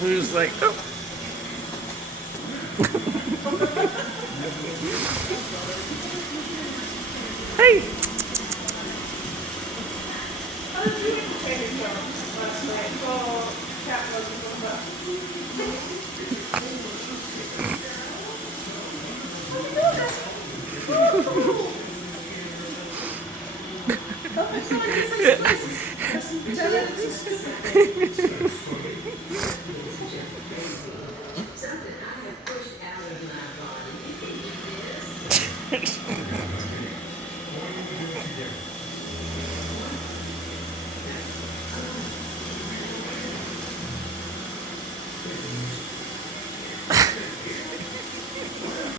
Who's like, oh. Hey. How did you get the training from last night? Oh, cat wasn't on that. Oh my god, you're Something I have pushed out of my body.